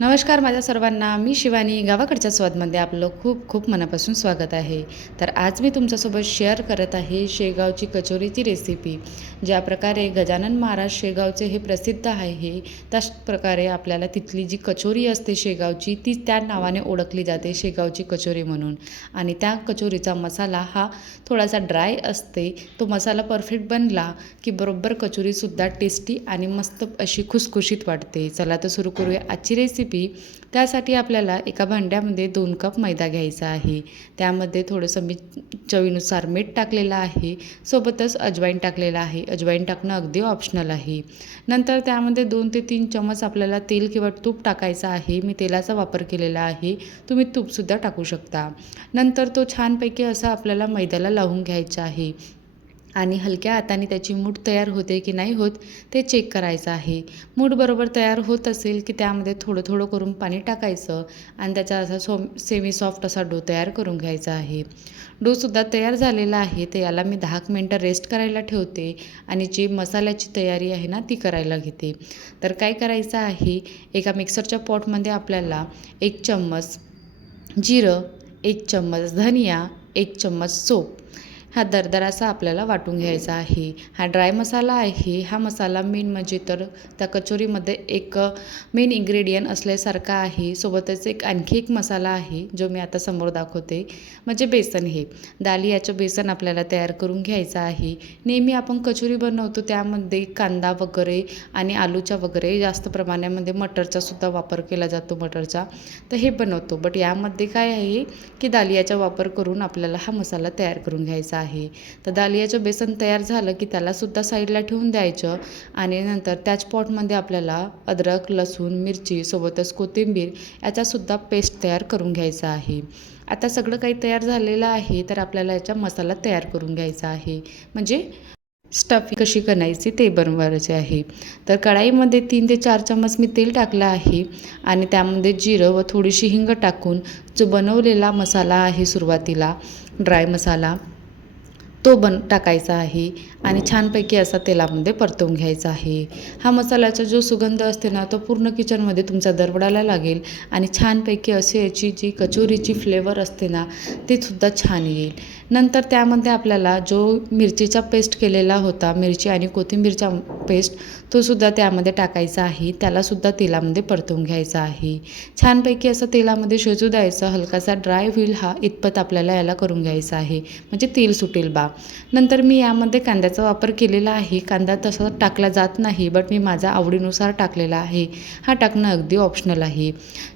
नमस्कार माझ्या सर्वांना, मी शिवानी. गावाकडच्या स्वादमध्ये आपलं खूप खूप मनापासून स्वागत आहे. तर आज मी तुमच्यासोबत शेअर करत आहे शेगावची कचोरीची रेसिपी. ज्या प्रकारे गजानन महाराज शेगावचे हे प्रसिद्ध आहे, त्याच प्रकारे आपल्याला तिथली जी कचोरी असते शेगावची, ती त्या नावाने ओळखली जाते, शेगावची कचोरी म्हणून. आणि त्या कचोरीचा मसाला हा थोडासा ड्राय असते. तो मसाला परफेक्ट बनला की बरोबर कचोरीसुद्धा टेस्टी आणि मस्त अशी खुसखुशीत वाटते. चला तर सुरू करूया आजची रेसिपी. त्यासाठी आपल्याला एका भांड्यामध्ये 2 कप मैदा घ्यायचा आहे. त्यामध्ये थोडंसं मी चवीनुसार मीठ टाकलेलं आहे, सोबतच अजवाईन टाकलेलं आहे. अजवाईन टाकणं अगदी ऑप्शनल आहे. नंतर त्यामध्ये 2 ते 3 चमच आपल्याला तेल किंवा तूप टाकायचं आहे. मी तेलाचा वापर केलेला आहे, तुम्ही तूपसुद्धा टाकू शकता. नंतर तो छानपैकी असा आपल्याला मैद्याला लावून घ्यायचा आहे आणि हलक्या हाताने त्याची मूठ तयार होते की नाही होत ते चेक करायचं आहे. मूठ बरोबर तयार होत असेल की त्यामध्ये थोडं थोडं करून पाणी टाकायचं आणि त्याचा असा सेमी सॉफ्ट असा डो तयार करून घ्यायचा आहे. डोसुद्धा तयार झालेला आहे, तर याला मी 10 मिनटं रेस्ट करायला ठेवते आणि जी मसाल्याची तयारी आहे ना ती करायला घेते. तर काय करायचं आहे, एका मिक्सरच्या पॉटमध्ये आपल्याला 1 चम्मच जिरं, 1 चम्मच धनिया, 1 चम्मच सोप हा दरदरासा आपल्याला वाटून घ्यायचा आहे. हा ड्राय मसाला आहे. हा मसाला मेन म्हणजे तर त्या कचोरीमध्ये एक मेन इन्ग्रेडियंट असल्यासारखा आहे. सोबतच आणखी एक मसाला आहे जो मी आता समोर दाखवते, म्हणजे बेसन. हे दालियाचं बेसन आपल्याला तयार करून घ्यायचं आहे. नेहमी आपण कचोरी बनवतो त्यामध्ये कांदा वगैरे आणि आलूचा वगैरे जास्त प्रमाणामध्ये मटरचासुद्धा वापर केला जातो, मटरचा. तर हे बनवतो, बट यामध्ये काय आहे की दालियाचा वापर करून आपल्याला हा मसाला तयार करून घ्यायचा आहे. तर दालियाचं बेसन तयार झालं की त्यालासुद्धा साईडला ठेवून द्यायचं आणि नंतर त्याच पॉटमध्ये आपल्याला अद्रक, लसूण, मिरची सोबतच कोथिंबीर याचासुद्धा पेस्ट तयार करून घ्यायचा आहे. आता सगळं काही तयार झालेलं आहे, तर आपल्याला याचा मसाला तयार करून घ्यायचा आहे, म्हणजे स्टफिंग कशी करायची ते बनवायचे आहे. तर कढाईमध्ये 3 ते 4 चम्मच मी तेल टाकलं आहे आणि त्यामध्ये जिरं व थोडीशी हिंग टाकून जो बनवलेला मसाला आहे सुरुवातीला ड्राय मसाला तो टाकायचा आहे आणि छानपैकी असा तेलामध्ये परतवून घ्यायचा आहे. हा मसाल्याचा जो सुगंध असते ना तो पूर्ण किचनमध्ये तुमचा दरवळायला लागेल आणि छानपैकी असे याची जी कचोरीची फ्लेवर असते ना ती सुद्धा छान येईल. नंतर त्यामध्ये आपल्याला जो मिरचीचा पेस्ट केलेला होता, मिरची आणि कोथिंबीरचा पेस्ट, तो सुद्धा त्यामध्ये टाकायचा आहे. त्यालासुद्धा तेलामध्ये परतवून घ्यायचा आहे. छानपैकी असं तेलामध्ये शिजू द्यायचं. हलकासा ड्राय होईल हा इतपत आपल्याला याला करून घ्यायचा आहे, म्हणजे तेल सुटेल बा. नंतर मी यामध्ये कांद्याचा वापर केलेला आहे. कांदा तसा टाकला जात नाही, बट मी माझ्या आवडीनुसार टाकलेला आहे. हा टाकणं अगदी ऑप्शनल आहे.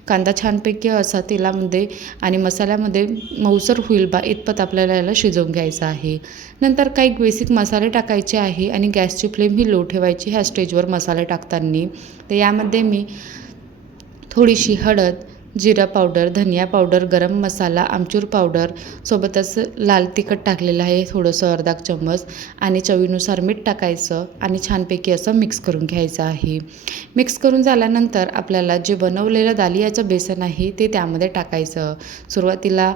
कांदा छानपैकी असा तेलामध्ये आणि मसाल्यामध्ये मऊसर होईल बा इतपत आपल्याला याला शिजवून घ्यायचं आहे. नंतर काही बेसिक मसाले टाकायचे आहे आणि गॅसची फ्लेम ही लो ठेवायची ह्या स्टेजवर मसाले टाकताना. तर यामध्ये मी थोडीशी हळद, जिरा पावडर, धनिया पावडर, गरम मसाला, आमचूर पावडर, सोबतच लाल तिखट टाकलेलं आहे थोडंसं अर्धा चम्मच आणि चवीनुसार मीठ टाकायचं आणि छानपैकी असं मिक्स करून घ्यायचं आहे. मिक्स करून झाल्यानंतर आपल्याला जे बनवलेलं दालियाचं बेसन आहे ते त्यामध्ये टाकायचं. सुरुवातीला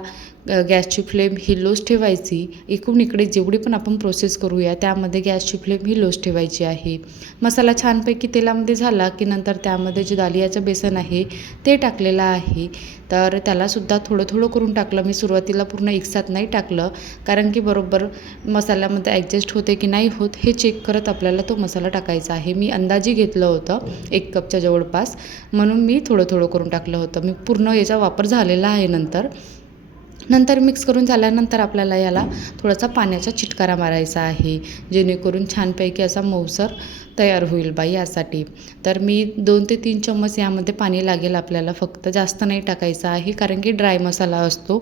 गॅसची फ्लेम ही लोच ठेवायची. एकूण इकडे जेवढी पण आपण प्रोसेस करूया त्यामध्ये गॅसची फ्लेम ही लोच ठेवायची आहे. मसाला छानपैकी तेलामध्ये झाला की नंतर त्यामध्ये जे दालियाचं बेसन आहे ते टाकलेलं आहे. तर त्यालासुद्धा थोडं थोडं करून टाकलं मी. सुरुवातीला पूर्ण एकसाथ नाही टाकलं, कारण की बरोबर मसाल्यामध्ये ॲडजस्ट होते की नाही होत हे चेक करत आपल्याला तो मसाला टाकायचा आहे. मी अंदाजी घेतलं होतं 1 कपच्या जवळपास, म्हणून मी थोडं थोडं करून टाकलं होतं. मी पूर्ण याचा वापर झालेला आहे. नंतर मिक्स करून झाल्यानंतर आपल्याला याला थोडासा पाण्याचा चिटकारा मारायचा आहे, जेणेकरून छानपैकी असा मऊसर तयार होईल बा यासाठी. तर मी 2 ते 3 चम्मच यामध्ये पाणी लागेल आपल्याला, फक्त जास्त नाही टाकायचं आहे कारण की ड्राय मसाला असतो.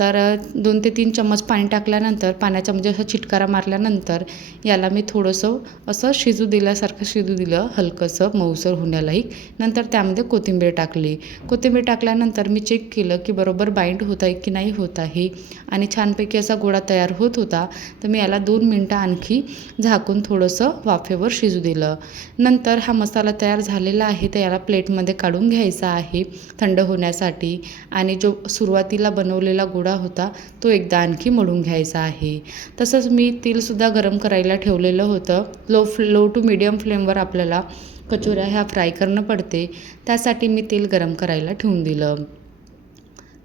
तर 2 ते 3 चम्मच पाणी टाकल्यानंतर पाण्याचा म्हणजे असा चिटकारा मारल्यानंतर याला मी थोडंसं असं शिजू दिलं हलकंसं मऊसर होण्यालायक. नंतर त्यामध्ये कोथिंबीर टाकली. कोथिंबीर टाकल्यानंतर मी चेक केलं की बरोबर बाइंड होत आहे की नाही होत आहे आणि छानपैकी असा गोळा तयार होत होता. तर मी याला 2 मिनटं आणखी झाकून थोडंसं वाफेवर शिजू दिलं. नंतर हा मसाला तयार झालेला आहे तर याला प्लेटमध्ये काढून घ्यायचा आहे थंड होण्यासाठी आणि जो सुरुवातीला बनवलेला गोळा होता तो एकदा आणखी मळून घ्यायचा आहे. तसंच मी तेलसुद्धा गरम करायला ठेवलेलं होतं. लो टू मीडियम फ्लेमवर आपल्याला कचोऱ्या ह्या फ्राय करणं पडते. त्यासाठी मी तेल गरम करायला ठेवून दिलं.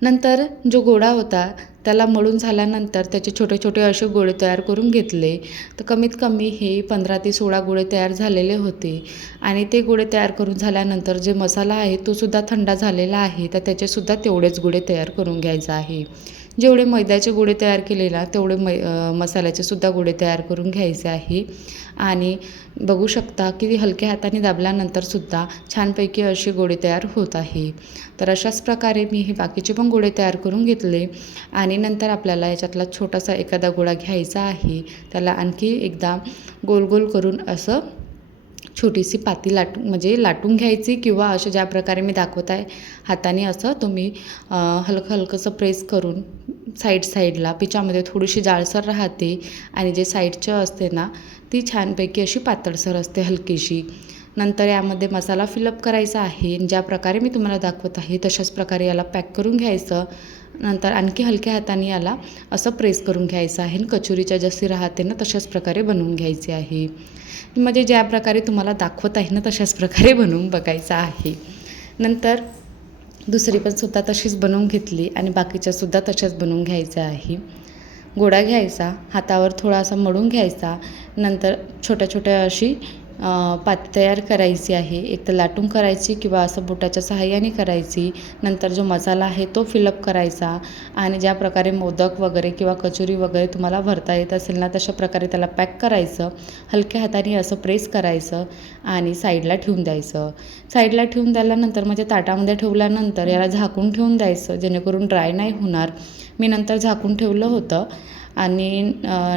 नंतर जो गोळा होता त्याला मळून झाल्यानंतर त्याचे छोटे छोटे असे गोळे तयार करून घेतले. तर कमीत कमी हे 15 ते 16 गोळे तयार झालेले होते. आणि ते गोळे तयार करून झाल्यानंतर जे मसाला आहे तो सुद्धा थंड झालेला आहे. तर त्याचेसुद्धा तेवढेच गोळे तयार करून घ्यायचा आहे. जेवढे मैद्याचे गोळे तयार केले ना तेवढे मसाल्याचे सुद्धा गोळे तयार करून घ्यायचे आहे. आणि बघू शकता की हलक्या हाताने दाबल्यानंतर सुद्धा छानपैकी असे गोळे तयार होत आहे. तर अशाच प्रकारे मी हे बाकीचे पण गोळे तयार करून घेतले. आणि नंतर आपल्याला याच्यातला छोटासा एखादा गोळा घ्यायचा आहे. त्याला आणखी एकदा गोल गोल करून असं छोटीशी पाती लाटून घ्यायची, किंवा असं ज्या प्रकारे मी दाखवत आहे हाताने असं तुम्ही हलकंसं प्रेस करून साईडला पिठामध्ये थोडीशी जाडसर राहते आणि जे साईडचं असते ना ती छानपैकी अशी पातळसर असते हलकीशी. नंतर यामध्ये मसाला फिलअप करायचा आहे. ज्या प्रकारे मी तुम्हाला दाखवत आहे तशाच प्रकारे याला पॅक करून घ्यायचं. नंतर आणखी हलक्या हाताने याला असं प्रेस करून घ्यायचं आहे. कचोरीच्या जशी राहते ना तशाच प्रकारे बनवून घ्यायची आहे. म्हणजे ज्या प्रकारे तुम्हाला दाखवत आहे ना तशाच प्रकारे बनवून बघायचं आहे. नंतर दुसरी पण सुद्धा तशीच बनवून घेतली आणि बाकीच्यासुद्धा तशाच बनवून घ्यायच्या आहे. गोळा घ्यायचा, हातावर थोडासा मळून घ्यायचा. नंतर छोट्या छोट्या अशी पाती तयार करायची आहे. एक तर लाटून करायची किंवा असं बोटाच्या सहाय्याने करायची. नंतर जो मसाला आहे तो फिलअप करायचा. आणि ज्या प्रकारे मोदक वगैरे किंवा कचोरी वगैरे तुम्हाला भरता येत असेल ना तशा प्रकारे त्याला पॅक करायचं. हलक्या हाताने असं प्रेस करायचं आणि साईडला ठेवून द्यायचं. साईडला ठेवून दिल्यानंतर म्हणजे ताटामध्ये ठेवल्यानंतर याला झाकून ठेवून द्यायचं, जेणेकरून ड्राय नाही होणार. मी नंतर झाकून ठेवलं होतं. आणि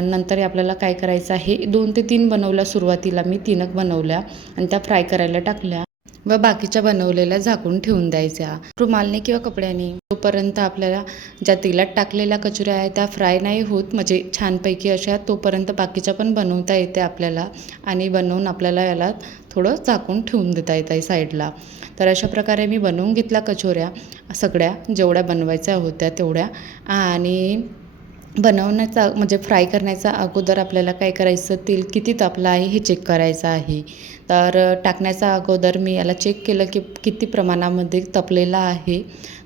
नंतर आपल्याला काय करायचं आहे, 2 ते 3 बनवल्या. सुरुवातीला मी 3 बनवल्या आणि त्या फ्राय करायला टाकल्या व बाकीच्या बनवलेल्या झाकून ठेवून द्यायच्या रुमालने किंवा कपड्याने. तोपर्यंत आपल्याला ज्या तेलात टाकलेल्या कचोऱ्या आहेत त्या फ्राय नाही होत, म्हणजे छानपैकी अशा, तोपर्यंत बाकीच्या पण बनवता येते आपल्याला. आणि बनवून आपल्याला याला थोडं झाकून ठेवून देता येत आहे साईडला. तर अशा प्रकारे मी बनवून घेतल्या कचोऱ्या सगळ्या, जेवढ्या बनवायच्या होत्या तेवढ्या. आणि बनवण्याचा म्हणजे फ्राय करण्याचा अगोदर आपल्याला काय करायचं, तेल किती तापलं आहे हे चेक करायचं आहे. तर टाकण्याचा अगोदर मी याला चेक केलं की किती प्रमाणामध्ये तपलेलं आहे.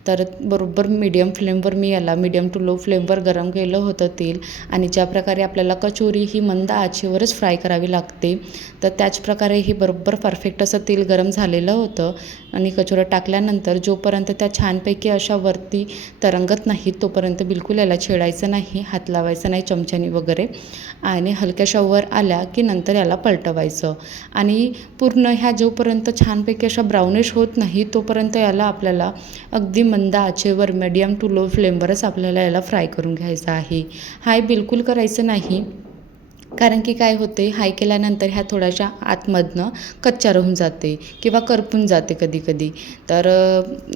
तर बरोबर मीडियम फ्लेमवर मी याला मीडियम टू लो फ्लेमवर गरम केलं होतं तेल. आणि ज्या प्रकारे आपल्याला कचोरी ही मंद आचेवरच फ्राय करावी लागते, तर त्याच प्रकारे हे बरोबर परफेक्ट असं तेल गरम झालेलं होतं. आणि कचोऱ्या टाकल्यानंतर जोपर्यंत त्या छानपैकी अशा वरती तरंगत नाही तोपर्यंत बिलकुल याला छेडायचं नाही, हात लावायचं नाही चमच्यानी वगैरे. आणि हलक्याशा वर आल्या की नंतर याला पलटवायचं. आणि पूर्ण ह्या जोपर्यंत छानपैकी अशा ब्राउनिश होत नाही तोपर्यंत याला आपल्याला अगदी मंद आचेवर मीडियम टू लो फ्लेमवरच आपल्याला याला फ्राय करून घ्यायचं आहे. हाय बिलकुल करायचं नाही, कारण की काय होते, हाय केल्यानंतर ह्या थोड्याशा आतमधनं कच्च्या राहून जाते किंवा करपून जाते कधी कधी. तर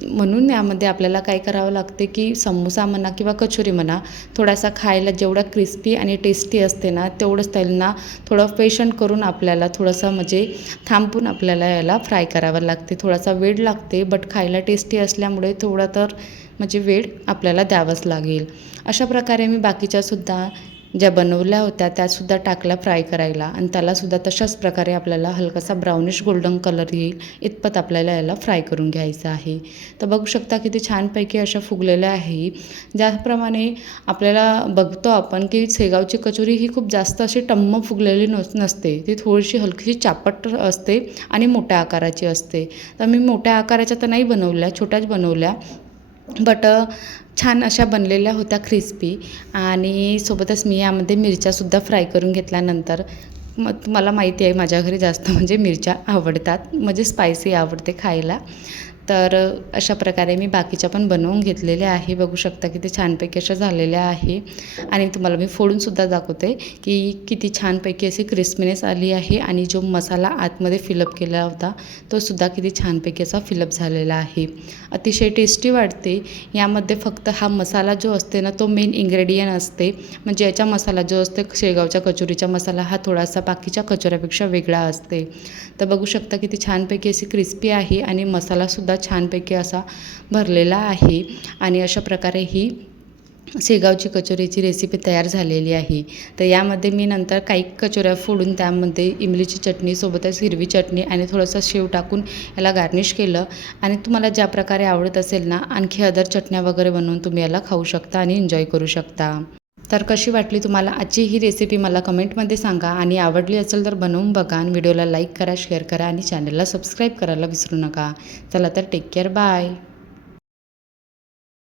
म्हणून यामध्ये आपल्याला काय करावं लागते की समोसा म्हणा किंवा कचोरी म्हणा, थोडासा खायला जेवढा क्रिस्पी आणि टेस्टी असते ना तेवढंच त्यांना थोडं पेशंट करून आपल्याला थोडंसं म्हणजे थांबून आपल्याला याला फ्राय करावं लागते. थोडासा वेळ लागते, बट खायला टेस्टी असल्यामुळे थोडा तर म्हणजे वेळ आपल्याला द्यावाच लागेल. अशा प्रकारे मी बाकीच्यासुद्धा ज्या बनवल्या होत्या त्यासुद्धा टाकल्या फ्राय करायला. आणि त्यालासुद्धा तशाच प्रकारे आपल्याला हलकासा ब्राउनिश गोल्डन कलर येईल इतपत आपल्याला याला फ्राय करून घ्यायचं आहे. तर बघू शकता किती छानपैकी अशा फुगलेल्या आहे. ज्याप्रमाणे आपल्याला बघतो आपण की शेगावची कचोरी ही खूप जास्त अशी टम्म फुगलेली नसते, ती थोडीशी हलकीशी चापट असते आणि मोठ्या आकाराची असते. तर मी मोठ्या आकाराच्या तर नाही बनवल्या, छोट्याच बनवल्या, बट छान अशा बनलेल्या होत्या क्रिस्पी. आणि सोबतच मी यामध्ये मिरच्यासुद्धा फ्राय करून घेतल्यानंतर, मग तुम्हाला माहिती आहे माझ्या घरी जास्त म्हणजे मिरच्या आवडतात, म्हणजे स्पायसी आवडते खायला. तर अशा प्रकारे मी बाकीच्या पण बनवून घेतलेल्या आहे. बघू शकता किती छानपैकी अशा झालेल्या आहे. आणि तुम्हाला मी फोडूनसुद्धा दाखवते की किती छानपैकी अशी क्रिस्पीनेस आली आहे. आणि जो मसाला आतमध्ये फिलअप केला होता तो सुद्धा किती छानपैकी असा फिलअप झालेला आहे. अतिशय टेस्टी वाटते. यामध्ये फक्त हा मसाला जो असते ना तो मेन इन्ग्रेडियंट असते. म्हणजे याचा मसाला जो असते शेगावच्या कचोरीचा मसाला हा थोडासा बाकीच्या कचोऱ्यापेक्षा वेगळा असते. तर बघू शकता किती छानपैकी अशी क्रिस्पी आहे आणि मसालासुद्धा छानपैकी असा भरलेला आहे. आणि अशा प्रकारे ही शेगावची कचोरीची रेसिपी तयार झालेली आहे. तर यामध्ये मी नंतर काही कचोऱ्या फोडून त्यामध्ये इमलीची चटणी सोबतच हिरवी चटणी आणि थोडंसं शेव टाकून याला गार्निश केलं. आणि तुम्हाला ज्या प्रकारे आवडत असेल ना, आणखी अदर चटण्या वगैरे बनवून तुम्ही याला खाऊ शकता आणि एन्जॉय करू शकता. तर कशी वाटली तुम्हाला आजची ही रेसिपी मला कमेंटमध्ये सांगा. आणि आवडली असेल तर बनवून बघा आणि व्हिडिओला लाईक करा, शेअर करा आणि चॅनलला सबस्क्राईब करायला विसरू नका. चला तर टेक केअर, बाय.